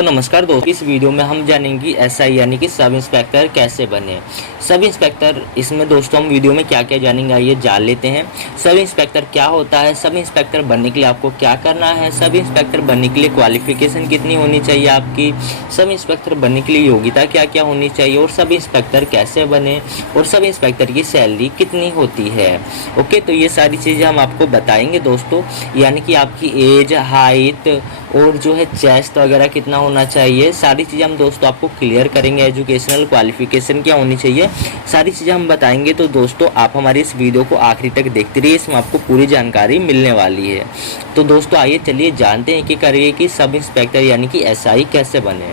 तो नमस्कार दोस्तों, इस वीडियो में हम जानेंगे एसआई यानी कि सब इंस्पेक्टर कैसे बने। सब इंस्पेक्टर इसमें दोस्तों हम वीडियो में क्या क्या जानेंगे आइए जान लेते हैं। सब इंस्पेक्टर क्या होता है, सब इंस्पेक्टर बनने के लिए आपको क्या करना है, सब इंस्पेक्टर बनने के लिए क्वालिफिकेशन कितनी होनी चाहिए आपकी, सब इंस्पेक्टर बनने के लिए योग्यता क्या क्या होनी चाहिए और सब इंस्पेक्टर कैसे बने और सब इंस्पेक्टर की सैलरी कितनी होती है। ओके, तो ये सारी चीज़ें हम आपको बताएंगे दोस्तों, यानी कि आपकी एज, हाइट और जो है चेस्ट वगैरह कितना होना चाहिए, सारी चीज़ें हम दोस्तों आपको क्लियर करेंगे। एजुकेशनल क्वालिफिकेशन क्या होनी चाहिए, सारी चीज़ें हम बताएंगे। तो दोस्तों आप हमारी इस वीडियो को आखिरी तक देखते रहिए, इसमें आपको पूरी जानकारी मिलने वाली है। तो दोस्तों आइए चलिए जानते हैं कि करिए कि सब इंस्पेक्टर यानी कि एसआई कैसे बने।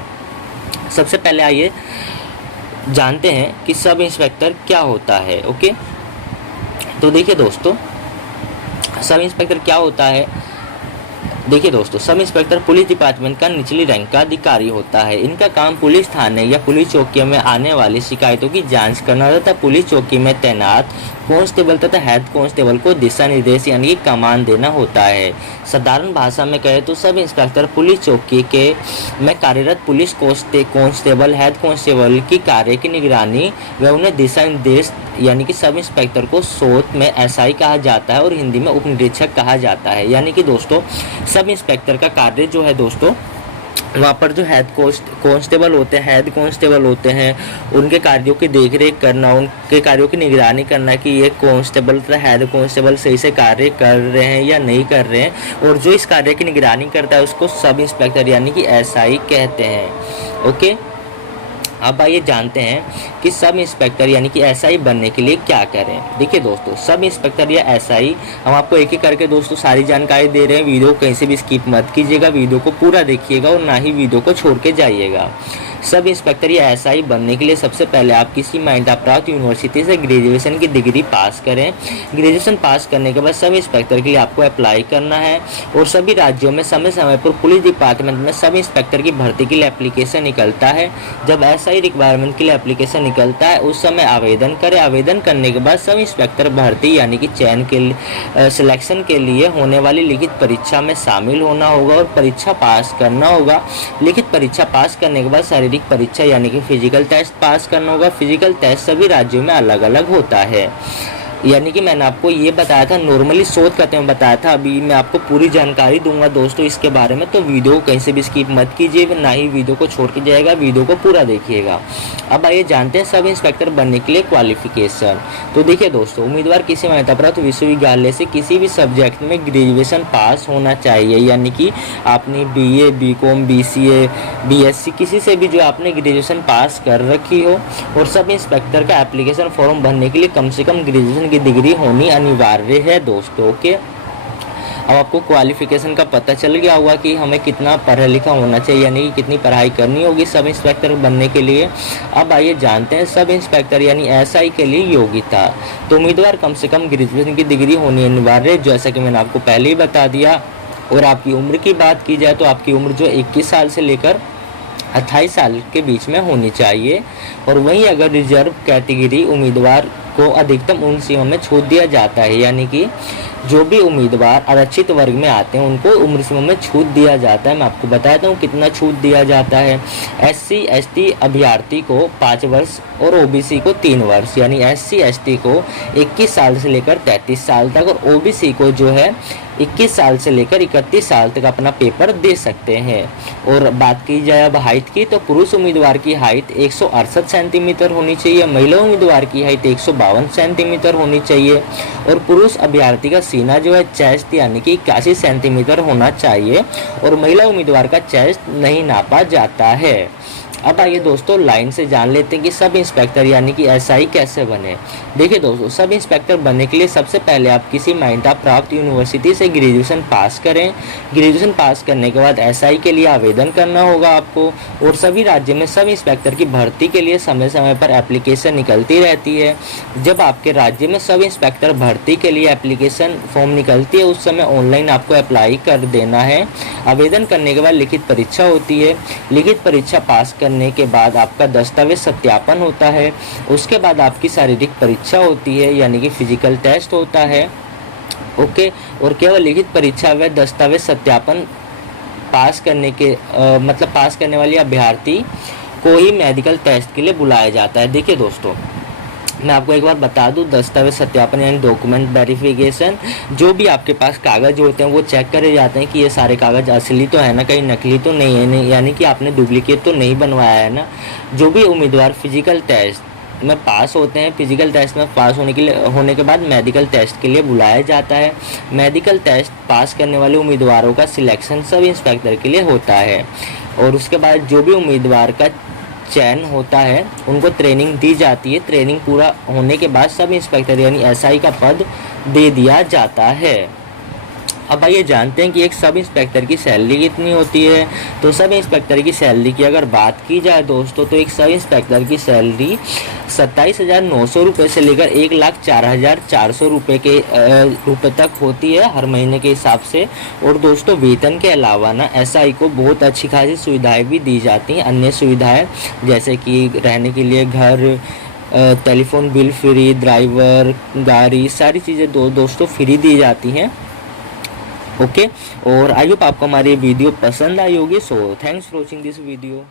सबसे पहले आइए जानते हैं कि सब इंस्पेक्टर क्या होता है। ओके, तो देखिए दोस्तों सब इंस्पेक्टर क्या होता है। देखिए दोस्तों, सब इंस्पेक्टर पुलिस डिपार्टमेंट का निचली रैंक का अधिकारी होता है। इनका काम पुलिस थाने या पुलिस चौकियों में आने वाली शिकायतों की जांच करना तथा पुलिस चौकी में तैनात कांस्टेबल तथा हेड कांस्टेबल को दिशा निर्देश यानी कि कमान देना होता है। साधारण भाषा में कहे तो सब इंस्पेक्टर पुलिस चौकी के में कार्यरत पुलिस कांस्टेबल, हेड कांस्टेबल की कार्य की निगरानी व उन्हें दिशा निर्देश यानी कि सब इंस्पेक्टर को शॉर्ट में एसआई कहा जाता है और हिंदी में उप निरीक्षक कहा जाता है। यानी कि दोस्तों सब इंस्पेक्टर का कार्य जो है दोस्तों, वहाँ पर जो हेड कांस्टेबल होते हैं, हेड कांस्टेबल होते हैं, उनके कार्यों की देखरेख करना, उनके कार्यों की निगरानी करना कि ये कांस्टेबल तथा हेड कांस्टेबल सही से कार्य कर रहे हैं या नहीं कर रहे हैं, और जो इस कार्य की निगरानी करता है उसको सब इंस्पेक्टर यानी कि एसआई कहते हैं। ओके, अब आइए जानते हैं कि सब इंस्पेक्टर यानी कि एसआई बनने के लिए क्या करें। देखिए दोस्तों, सब इंस्पेक्टर या एसआई हम आपको एक एक करके दोस्तों सारी जानकारी दे रहे हैं। वीडियो कहीं से भी स्किप मत कीजिएगा, वीडियो को पूरा देखिएगा और ना ही वीडियो को छोड़ के जाइएगा। सब इंस्पेक्टर या एसआई बनने के लिए सबसे पहले आप किसी मान्यता प्राप्त यूनिवर्सिटी से ग्रेजुएशन की डिग्री पास करें। ग्रेजुएशन पास करने के बाद सब इंस्पेक्टर के लिए आपको अप्लाई करना है और सभी राज्यों में समय समय पर पुलिस डिपार्टमेंट में सब इंस्पेक्टर की भर्ती के लिए एप्लीकेशन निकलता है। जब एसआई रिक्वायरमेंट के लिए एप्लीकेशन निकलता है उस समय आवेदन करें। आवेदन करने के बाद सब इंस्पेक्टर भर्ती यानी कि चयन के सिलेक्शन के लिए होने वाली लिखित परीक्षा में शामिल होना होगा और परीक्षा पास करना होगा। लिखित परीक्षा पास करने के बाद शारीरिक परीक्षा यानी कि फिजिकल टेस्ट पास करना होगा। फिजिकल टेस्ट सभी राज्यों में अलग अलग होता है। यानी कि मैंने आपको ये बताया था, नॉर्मली शोध करते हुए बताया था, अभी मैं आपको पूरी जानकारी दूंगा दोस्तों इसके बारे में। तो वीडियो कहीं से भी स्किप मत कीजिए, ना ही वीडियो को छोड़ के जाएगा, वीडियो को पूरा देखिएगा। अब आइए जानते हैं सब इंस्पेक्टर बनने के लिए क्वालिफिकेशन। तो देखिए दोस्तों, उम्मीदवार किसी मान्यता प्राप्त विश्वविद्यालय से किसी भी सब्जेक्ट में ग्रेजुएशन पास होना चाहिए। यानी कि आपने बीए, बीकॉम, बीसीए, बीएससी किसी से भी जो आपने ग्रेजुएशन पास कर रखी हो, और सब इंस्पेक्टर का एप्लीकेशन फॉर्म भरने के लिए कम से कम ग्रेजुएशन की डिग्री होनी अनिवार्य है दोस्तों। ओके, अब आपको क्वालिफिकेशन का पता चल गया होगा कि हमें कितना पढ़ा लिखा होना चाहिए, यानी कि कितनी पढ़ाई करनी होगी सब इंस्पेक्टर बनने के लिए। अब आइए जानते हैं सब इंस्पेक्टर यानी एसआई के लिए योग्यता। तो उम्मीदवार कम से कम ग्रेजुएशन की डिग्री होनी अनिवार्य है, जैसा कि मैंने आपको पहले ही बता दिया। और आपकी उम्र की बात की जाए तो आपकी उम्र जो 21 साल से लेकर 28 साल के बीच में होनी चाहिए। और वहीं अगर रिजर्व कैटेगरी उम्मीदवार को अधिकतम उन सीमा में छूट दिया जाता है, यानी कि जो भी उम्मीदवार आरक्षित वर्ग में आते हैं उनको उम्र सीमा में छूट दिया जाता है। मैं आपको बताता हूँ कितना छूट दिया जाता है। एससी एसटी अभ्यर्थी को 5 वर्ष और ओबीसी को 3 वर्ष, यानी एससी एसटी को 21 साल से लेकर 33 साल तक और ओबीसी को जो है 21 साल से लेकर 31 साल तक अपना पेपर दे सकते हैं। और बात की जाए अब हाइट की, तो पुरुष उम्मीदवार की हाइट 168 सेंटीमीटर होनी चाहिए, महिला उम्मीदवार की हाइट 152 सेंटीमीटर होनी चाहिए और पुरुष अभ्यर्थी का सीना जो है चेस्ट यानी कि 81 सेंटीमीटर होना चाहिए और महिला उम्मीदवार का चेस्ट नहीं नापा जाता है। अब आइए दोस्तों लाइन से जान लेते हैं कि सब इंस्पेक्टर यानी कि एसआई कैसे बने। देखिए दोस्तों, सब इंस्पेक्टर बनने के लिए सबसे पहले आप किसी मान्यता प्राप्त यूनिवर्सिटी से ग्रेजुएशन पास करें। ग्रेजुएशन पास करने के बाद एसआई के लिए आवेदन करना होगा आपको। और सभी राज्य में सब इंस्पेक्टर की भर्ती के लिए समय समय पर एप्लीकेशन निकलती रहती है। जब आपके राज्य में सब इंस्पेक्टर भर्ती के लिए एप्लीकेशन फॉर्म निकलती है उस समय ऑनलाइन आपको अप्लाई कर देना है। आवेदन करने के बाद लिखित परीक्षा होती है। लिखित परीक्षा पास करने के बाद आपका दस्तावेज सत्यापन होता है। उसके बाद आपकी शारीरिक परीक्षा होती है यानी कि फिजिकल टेस्ट होता है। ओके, और केवल लिखित परीक्षा व दस्तावेज सत्यापन पास करने के मतलब पास करने वाले अभ्यर्थी को ही मेडिकल टेस्ट के लिए बुलाया जाता है। देखिए दोस्तों, मैं आपको एक बार बता दूं, दस्तावेज सत्यापन यानी डॉक्यूमेंट वेरिफिकेशन, जो भी आपके पास कागज़ होते हैं वो चेक करे जाते हैं कि ये सारे कागज़ असली तो है ना, कहीं नकली तो नहीं है, नहीं यानी कि आपने डुप्लीकेट तो नहीं बनवाया है ना। जो भी उम्मीदवार फिजिकल टेस्ट में पास होते हैं, फिजिकल टेस्ट में पास होने के बाद मेडिकल टेस्ट के लिए बुलाया जाता है। मेडिकल टेस्ट पास करने वाले उम्मीदवारों का सिलेक्शन सब इंस्पेक्टर के लिए होता है, और उसके बाद जो भी उम्मीदवार का चयन होता है उनको ट्रेनिंग दी जाती है। ट्रेनिंग पूरा होने के बाद सब इंस्पेक्टर यानी एसआई का पद दे दिया जाता है। अब आइए जानते हैं कि एक सब इंस्पेक्टर की सैलरी कितनी होती है। तो सब इंस्पेक्टर की सैलरी की अगर बात की जाए दोस्तों, तो एक सब इंस्पेक्टर की सैलरी 27,900 रुपये से लेकर 1,04,400 रुपये तक होती है हर महीने के हिसाब से। और दोस्तों वेतन के अलावा ना एसआई को बहुत अच्छी खासी सुविधाएं भी दी जाती हैं, अन्य सुविधाएं जैसे कि रहने के लिए घर, टेलीफोन बिल फ्री, ड्राइवर, गाड़ी, सारी चीज़ें दोस्तों फ्री दी जाती हैं। ओके, और आई होप आपको हमारी वीडियो पसंद आई होगी। So thanks for watching this video.